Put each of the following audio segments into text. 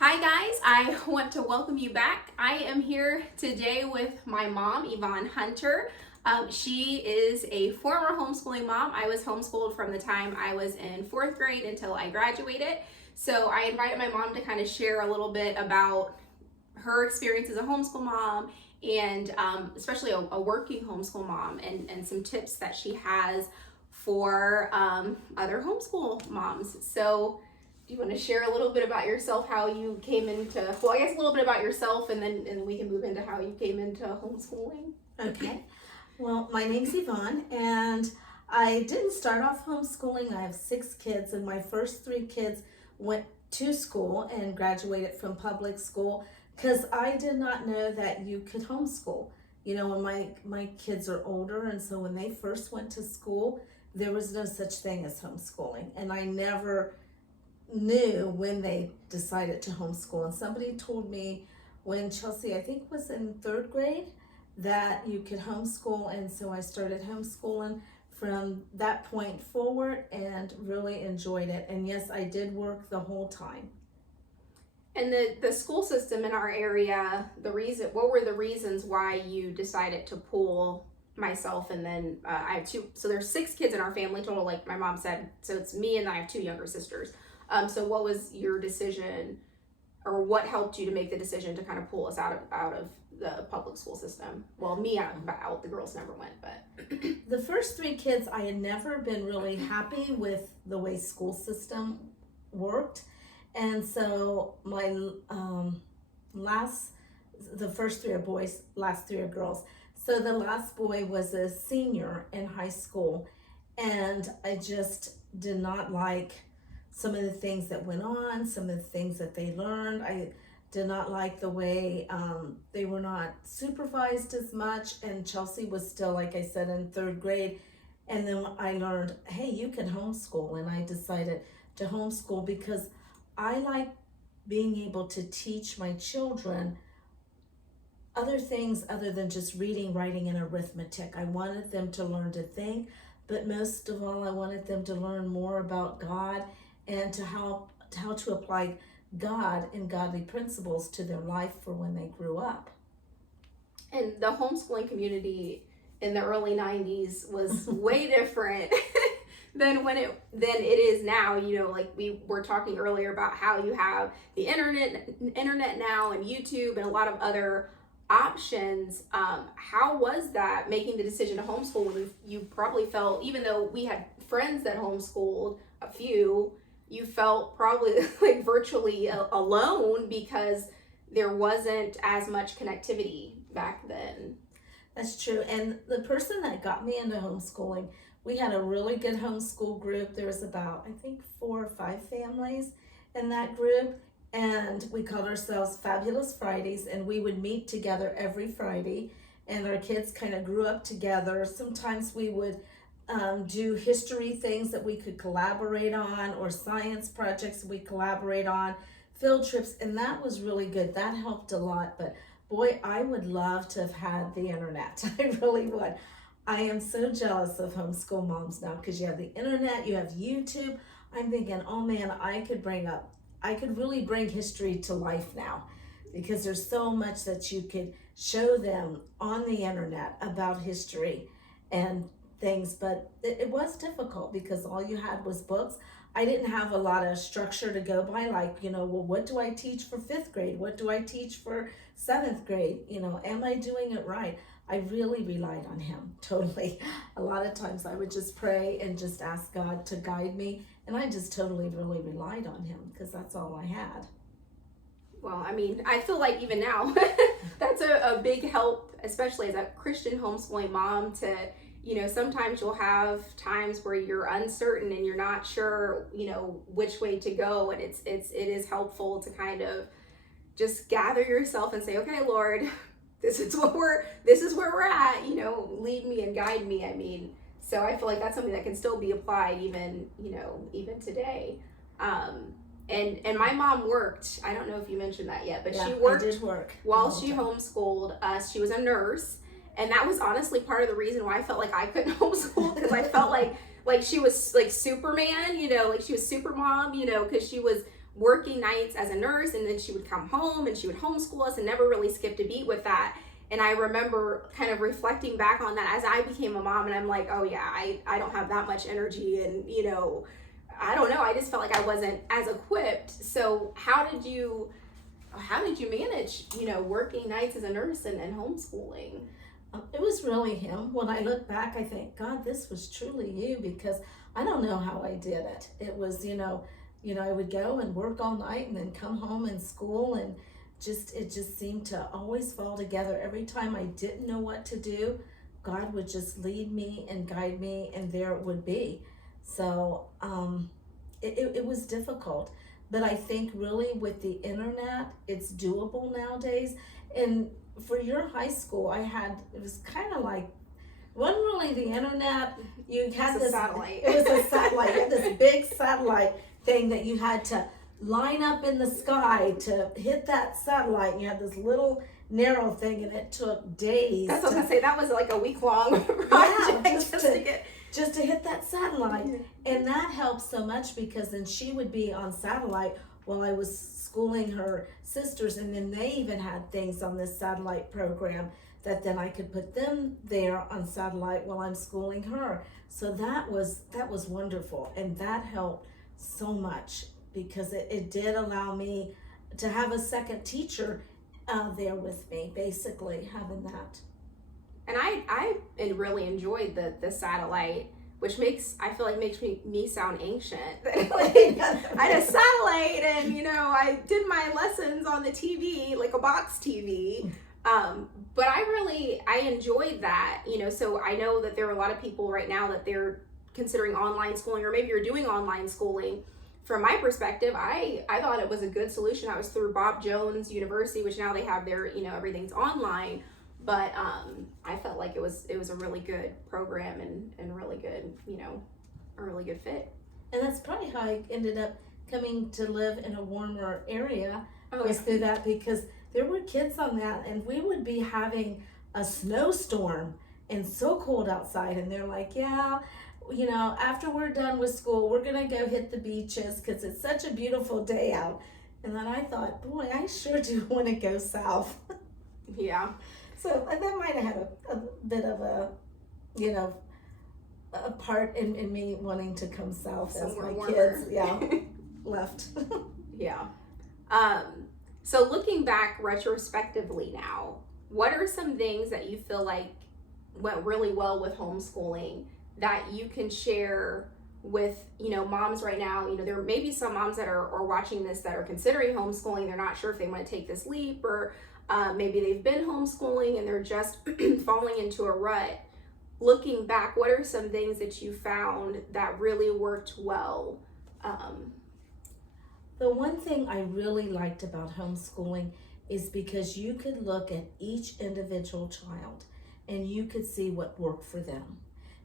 Hi guys, I want to welcome you back. I am here today with my mom, Yvonne Hunter. She is a former homeschooling mom. I was homeschooled from the time I was in fourth grade until I graduated. So I invited my mom to kind of share a little bit about her experience as a homeschool mom and especially a working homeschool mom and some tips that she has for other homeschool moms. So do you want to share a little bit about yourself, how you came into, well, I guess a little bit about yourself, and then we can move into how you came into homeschooling? Okay. Well, my name's Yvonne, and I didn't start off homeschooling. I have 6 kids, and my first 3 kids went to school and graduated from public school because I did not know that you could homeschool. You know, when my kids are older, and so when they first went to school, there was no such thing as homeschooling, and I never knew when they decided to homeschool. And somebody told me when Chelsea, I think, was in 3rd grade, that you could homeschool, and so I started homeschooling from that point forward and really enjoyed it. And yes, I did work the whole time. And the school system in our area, what were the reasons why you decided to pull myself and then I have 2, so there's 6 kids in our family total, like my mom said, so it's me and I have 2 younger sisters. So what was your decision, or what helped you to make the decision to kind of pull us out of the public school system? Well, me out, the girls never went, but. The first 3 kids, I had never been really happy with the way school system worked. And so my the first 3 are boys, last 3 are girls. So the last boy was a senior in high school, and I just did not like some of the things that went on, some of the things that they learned. I did not like the way they were not supervised as much, and Chelsea was still, like I said, in 3rd grade. And then I learned, hey, you can homeschool, and I decided to homeschool because I like being able to teach my children other things other than just reading, writing, and arithmetic. I wanted them to learn to think, but most of all, I wanted them to learn more about God and to how to apply God and godly principles to their life for when they grew up. And the homeschooling community in the early 90s was way different than it is now. You know, like we were talking earlier about how you have the internet now and YouTube and a lot of other options. How was that, making the decision to homeschool, when you probably felt, even though we had friends that homeschooled, a few, you felt probably like virtually alone because there wasn't as much connectivity back then? That's true. And the person that got me into homeschooling, we had a really good homeschool group. There was about, I think, 4 or 5 families in that group, and we called ourselves Fabulous Fridays, and we would meet together every Friday, and our kids kind of grew up together. Sometimes we would do history things that we could collaborate on, or science projects we collaborate on, field trips, and that was really good. That helped a lot. But boy, I would love to have had the internet. I really would. I am so jealous of homeschool moms now because you have the internet, you have YouTube. I'm thinking, oh man, I could really bring history to life now, because there's so much that you could show them on the internet about history and things. But it was difficult because all you had was books. I didn't have a lot of structure to go by, like, you know, well, what do I teach for 5th grade? What do I teach for 7th grade? You know, am I doing it right? I really relied on him, totally. A lot of times I would just pray and just ask God to guide me, and I just totally really relied on him because that's all I had. Well, I mean, I feel like even now, that's a big help, especially as a Christian homeschooling mom, to, you know, sometimes you'll have times where you're uncertain and you're not sure, you know, which way to go. And it is helpful to kind of just gather yourself and say, okay, Lord, this is where we're at, you know, lead me and guide me. I mean, so I feel like that's something that can still be applied even, you know, even today. And my mom worked, I don't know if you mentioned that yet, but yeah, she worked, I did work while she homeschooled us. She was a nurse. And that was honestly part of the reason why I felt like I couldn't homeschool, because I felt like she was like Superman, you know, like she was super mom, you know, because she was working nights as a nurse, and then she would come home and she would homeschool us and never really skipped a beat with that. And I remember kind of reflecting back on that as I became a mom, and I'm like, oh yeah, I don't have that much energy, and I don't know, I just felt like I wasn't as equipped. So how did you manage, working nights as a nurse and homeschooling? It was really him. When I look back, I think, God, this was truly you, because I don't know how I did it. It was, I would go and work all night and then come home and school, and it just seemed to always fall together. Every time I didn't know what to do, God would just lead me and guide me, and there it would be. So it was difficult, but I think really with the internet, it's doable nowadays. And for your high school, it was kind of like, wasn't really the internet. You had this satellite. It was a satellite. You had this big satellite thing that you had to line up in the sky to hit that satellite. And you had this little narrow thing, and it took days. That's what I was gonna say. That was like a week-long project just to hit that satellite. And that helped so much, because then she would be on satellite while I was schooling her sisters, and then they even had things on this satellite program that then I could put them there on satellite while I'm schooling her. So that was wonderful, and that helped so much, because it did allow me to have a second teacher there with me, basically having that. And I really enjoyed the satellite, which makes me sound ancient. Like, I had a satellite, and I did my lessons on the TV, like a box TV. But I enjoyed that, so I know that there are a lot of people right now that they're considering online schooling, or maybe you're doing online schooling. From my perspective, I thought it was a good solution. I was through Bob Jones University, which now they have their, everything's online. But I felt like it was a really good program, and really good, a really good fit. And that's probably how I ended up coming to live in a warmer area, was through that, because there were kids on that, and we would be having a snowstorm and so cold outside, and they're like, yeah, after we're done with school, we're gonna go hit the beaches because it's such a beautiful day out. And then I thought, boy, I sure do want to go south. Yeah. So that might have had a bit of a part in me wanting to come south somewhere as my warmer. kids, left. Yeah. So looking back retrospectively now, what are some things that you feel like went really well with homeschooling that you can share with, moms right now? There may be some moms that are watching this that are considering homeschooling. They're not sure if they want to take this leap, or maybe they've been homeschooling and they're just falling into a rut. Looking back, what are some things that you found that really worked well? The one thing I really liked about homeschooling is because you could look at each individual child and you could see what worked for them.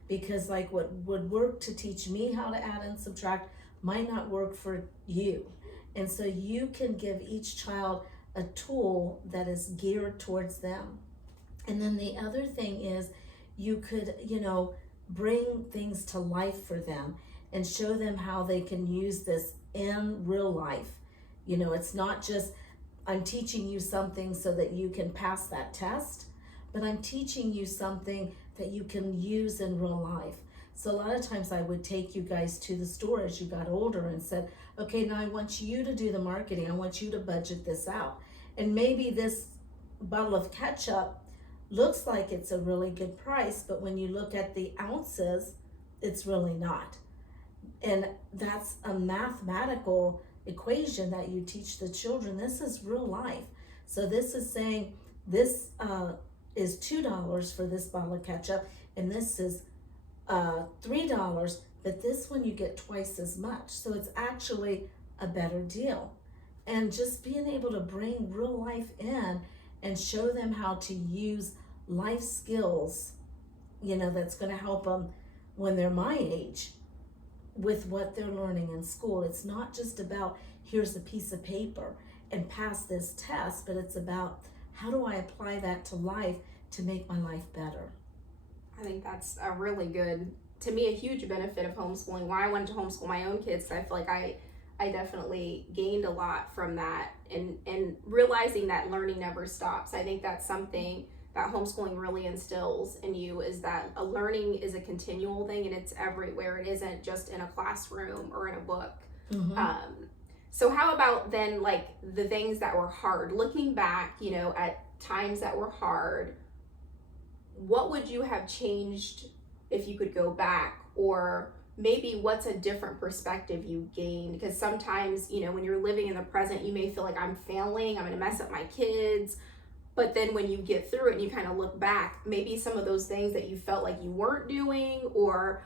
Because like what would work to teach me how to add and subtract might not work for you. And so you can give each child a tool that is geared towards them. And then the other thing is you could, bring things to life for them and show them how they can use this in real life. It's not just I'm teaching you something so that you can pass that test, but I'm teaching you something that you can use in real life. So a lot of times I would take you guys to the store as you got older and said, okay, now I want you to do the marketing. I want you to budget this out. And maybe this bottle of ketchup looks like it's a really good price, but when you look at the ounces, it's really not. And that's a mathematical equation that you teach the children. This is real life. So this is saying this is $2 for this bottle of ketchup, and this is $3, but this one you get twice as much. So it's actually a better deal. And just being able to bring real life in and show them how to use life skills, that's going to help them when they're my age with what they're learning in school. It's not just about here's a piece of paper and pass this test, but it's about how do I apply that to life to make my life better. I think that's a really good, to me, a huge benefit of homeschooling. Why I wanted to homeschool my own kids, because I feel like I definitely gained a lot from that, and realizing that learning never stops. I think that's something that homeschooling really instills in you, is that a learning is a continual thing, and it's everywhere. It isn't just in a classroom or in a book. So how about then, like, the things that were hard, looking back, at times that were hard, what would you have changed if you could go back? Or maybe what's a different perspective you gained? Because sometimes, when you're living in the present, you may feel like, I'm failing, I'm gonna mess up my kids. But then when you get through it and you kind of look back, maybe some of those things that you felt like you weren't doing, or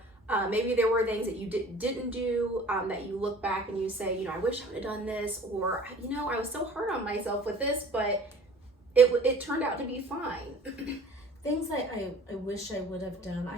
maybe there were things that you didn't do, that you look back and you say, I wish I would have done this, or, I was so hard on myself with this, but it turned out to be fine. Things I wish I would have done.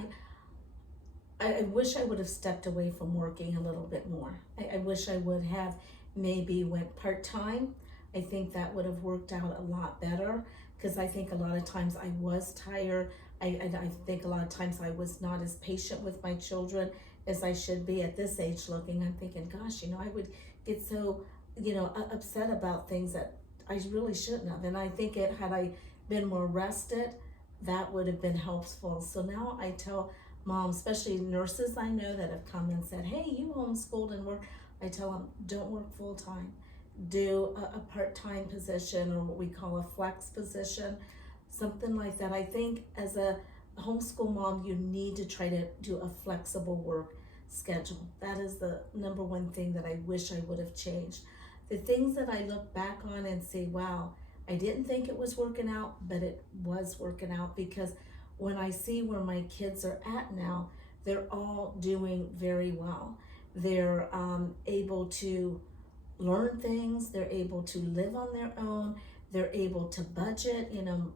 I wish I would have stepped away from working a little bit more. I wish I would have maybe went part-time. I think that would have worked out a lot better, because I think a lot of times I was tired. I think a lot of times I was not as patient with my children as I should be at this age looking. I'm thinking, gosh, I would get so, upset about things that I really shouldn't have. And I think had I been more rested, that would have been helpful. So now I tell moms, especially nurses I know that have come and said, hey, you homeschooled and work. I tell them, don't work full time. Do a part-time position, or what we call a flex position, something like that. I think as a homeschool mom, you need to try to do a flexible work schedule. That is the number one thing that I wish I would have changed. The things that I look back on and say, wow, I didn't think it was working out, but it was working out, because when I see where my kids are at now, they're all doing very well. They're able to learn things, they're able to live on their own, they're able to budget.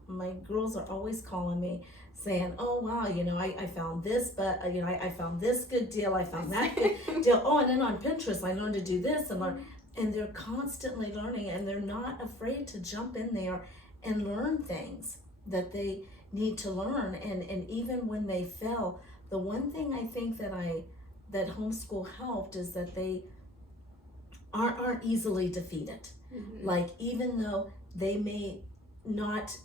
My girls are always calling me saying, oh wow, I found this, but I found this good deal, I found that good deal. Oh, and then on Pinterest I learned to do this and learn. And they're constantly learning, and they're not afraid to jump in there and learn things that they need to learn. And even when they fail, the one thing I think that homeschool helped is that they aren't easily defeated. Like, even though they may not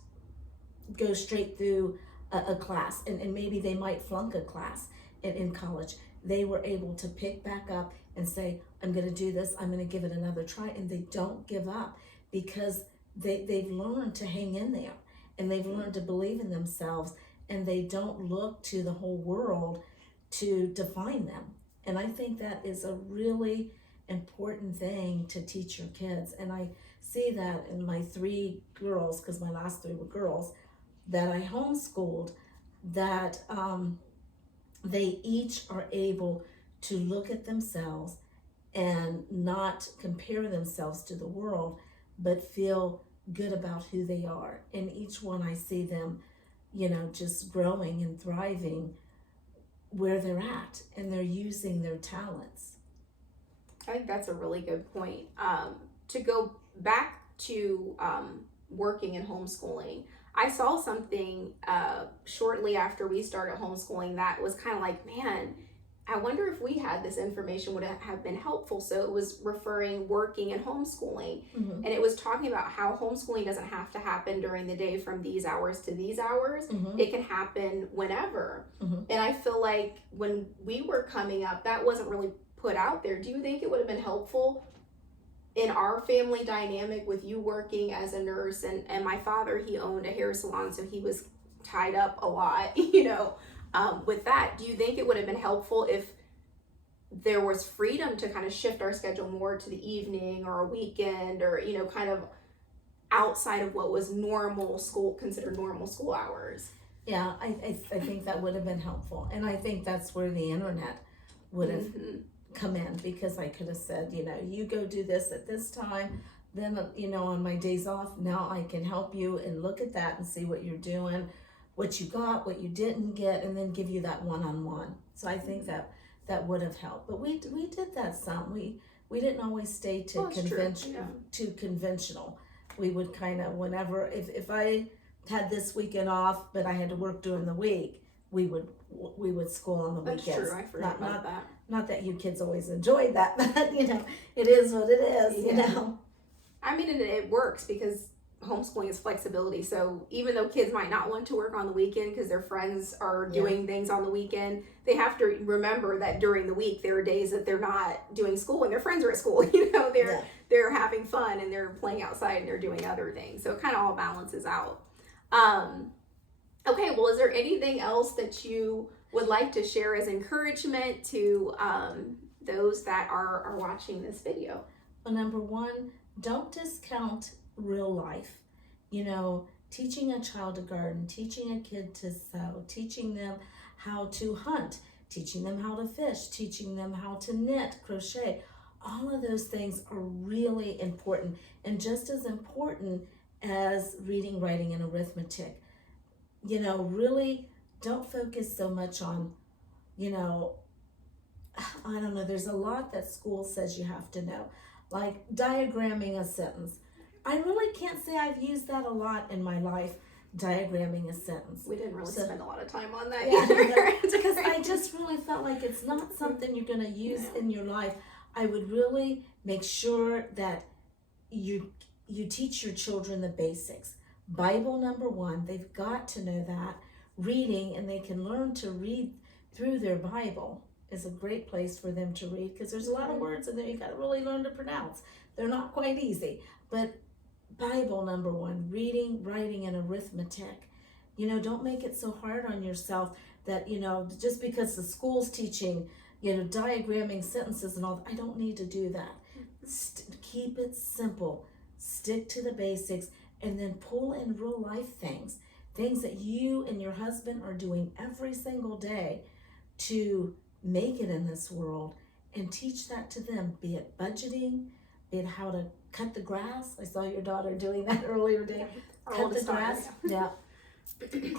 go straight through a class, and maybe they might flunk a class in college, they were able to pick back up and say, I'm going to do this, I'm going to give it another try. And they don't give up, because they've learned to hang in there, and they've learned to believe in themselves, and they don't look to the whole world to define them. And I think that is a really important thing to teach your kids. And I see that in my 3 girls, because my last 3 were girls, that I homeschooled, that they each are able to look at themselves and not compare themselves to the world, but feel good about who they are. And each one, I see them, just growing and thriving where they're at, and they're using their talents. I think that's a really good point. To go back to working and homeschooling, I saw something shortly after we started homeschooling that was kind of like, man, I wonder if we had this information would have been helpful. So it was referring working and homeschooling. And it was talking about how homeschooling doesn't have to happen during the day from these hours to these hours. It can happen whenever. And I feel like when we were coming up, that wasn't really put out there. Do you think it would have been helpful in our family dynamic with you working as a nurse, and my father, he owned a hair salon, so he was tied up a lot, with that? Do you think it would have been helpful if there was freedom to kind of shift our schedule more to the evening or a weekend, or, kind of outside of what was considered normal school hours? Yeah, I think that would have been helpful. And I think that's where the internet would have come in, because I could have said, you go do this at this time, then, on my days off, now I can help you and look at that and see what you're doing, what you got, what you didn't get, and then give you that one-on-one. So I think that would have helped. But we did that some. We didn't always stay to conventional. We would kind of, whenever, if I had this weekend off, but I had to work during the week, we would school on the That's weekends. true. I forgot about that. Not that you kids always enjoyed that, but it is what it is. I mean, it works because homeschooling is flexibility. So even though kids might not want to work on the weekend because their friends are doing things on the weekend, they have to remember that during the week there are days that they're not doing school and their friends are at school. They're having fun and they're playing outside and they're doing other things. So it kind of all balances out. Okay, well, is there anything else that you would like to share as encouragement to those that are watching this video? Well, number one, don't discount real life. Teaching a child to garden, teaching a kid to sew, teaching them how to hunt, teaching them how to fish, teaching them how to knit, crochet. All of those things are really important, and just as important as reading, writing, and arithmetic. Really don't focus so much on, I don't know, there's a lot that school says you have to know, like diagramming a sentence. I really can't say I've used that a lot in my life, diagramming a sentence. We didn't really spend a lot of time on that either. Because I just really felt like it's not something you're going to use in your life. I would really make sure that you teach your children the basics. Bible, number one, they've got to know that. Reading, and they can learn to read through their Bible is a great place for them to read, because there's a lot of words in there you got to really learn to pronounce. They're not quite easy, but Bible, number one, reading, writing, and arithmetic. Don't make it so hard on yourself that, just because the school's teaching, diagramming sentences and all, I don't need to do that. Keep it simple. Stick to the basics, and then pull in real life things that you and your husband are doing every single day to make it in this world, and teach that to them, be it budgeting, be it how to cut the grass. I saw your daughter doing that earlier today. Cut the grass.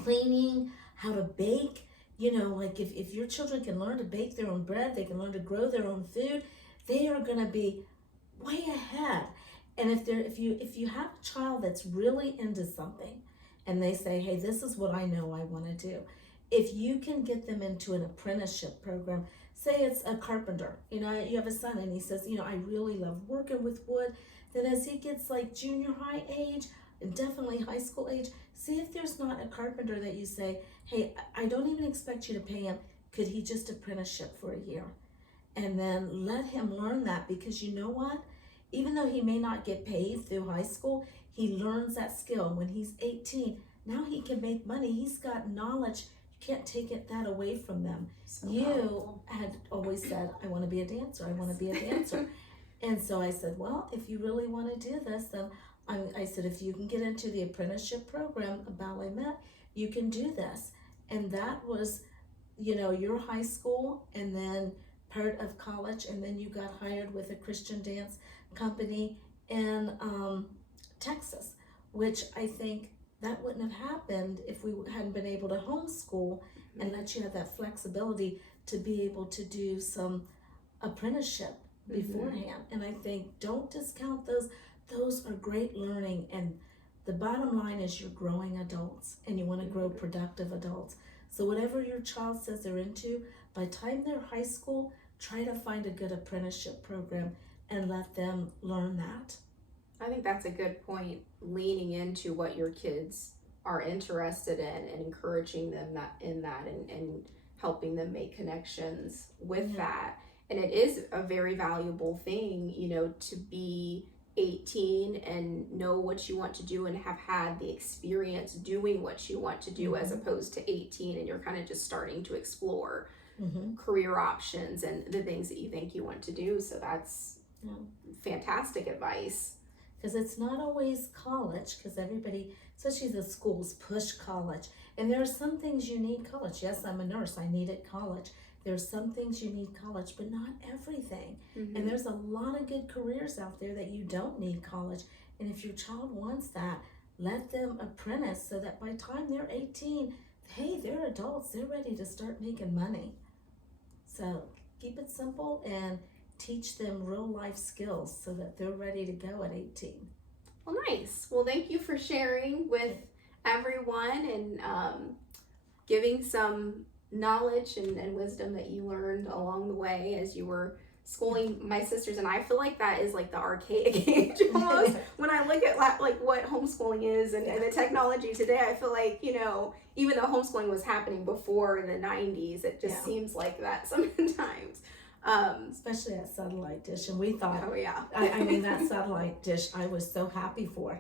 Cleaning, how to bake. Like if your children can learn to bake their own bread, they can learn to grow their own food, they are going to be way ahead. And if you have a child that's really into something and they say, hey, this is what I know I want to do, if you can get them into an apprenticeship program, say it's a carpenter, you have a son and he says, I really love working with wood, then as he gets like junior high age, and definitely high school age, see if there's not a carpenter that you say, hey, I don't even expect you to pay him, could he just apprenticeship for a year? And then let him learn that, because you know what? Even though he may not get paid through high school, he learns that skill. When he's 18, now he can make money. He's got knowledge. You can't take that away from them. So you had always said, I want to be a dancer. I want to be a dancer. And so I said, well, if you really want to do this, then I said, if you can get into the apprenticeship program, a ballet met, you can do this. And that was, your high school and then part of college. And then you got hired with a Christian dance company in Texas, which I think that wouldn't have happened if we hadn't been able to homeschool and let you have that flexibility to be able to do some apprenticeship beforehand. And I think don't discount those. Those are great learning, and the bottom line is you're growing adults and you want to grow productive adults. So whatever your child says they're into, by the time they're high school, try to find a good apprenticeship program and let them learn that. I think that's a good point, leaning into what your kids are interested in and encouraging them and helping them make connections with that. And it is a very valuable thing, to be 18 and know what you want to do and have had the experience doing what you want to do, as opposed to 18 and you're kind of just starting to explore career options and the things that you think you want to do. So that's fantastic advice. Because it's not always college, because everybody, especially the schools, push college. And there are some things you need college. Yes, I'm a nurse, I needed college. There's some things you need college, but not everything. And there's a lot of good careers out there that you don't need college. And if your child wants that, let them apprentice so that by the time they're 18, hey, they're adults, they're ready to start making money. So keep it simple and teach them real life skills so that they're ready to go at 18. Well, nice. Well, thank you for sharing with everyone and giving some knowledge and wisdom that you learned along the way as you were schooling my sisters and I. Feel like that is like the archaic age almost. When I look at like what homeschooling is and the technology today, I feel like, you know, even though homeschooling was happening before the 90s, it just seems like that sometimes. Especially that satellite dish, and we thought, oh yeah, I mean, that satellite dish I was so happy for,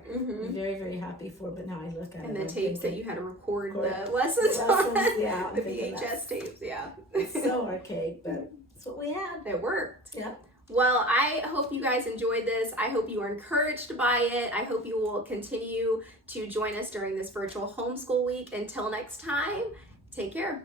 very, very happy for, but now I look at it and the I'm tapes that thinking, you had to record the lessons on, yeah, I'm the thinking VHS tapes, yeah. it's so archaic, but it's what we had. It worked. Yep. Well, I hope you guys enjoyed this. I hope you are encouraged by it. I hope you will continue to join us during this virtual homeschool week. Until next time, take care.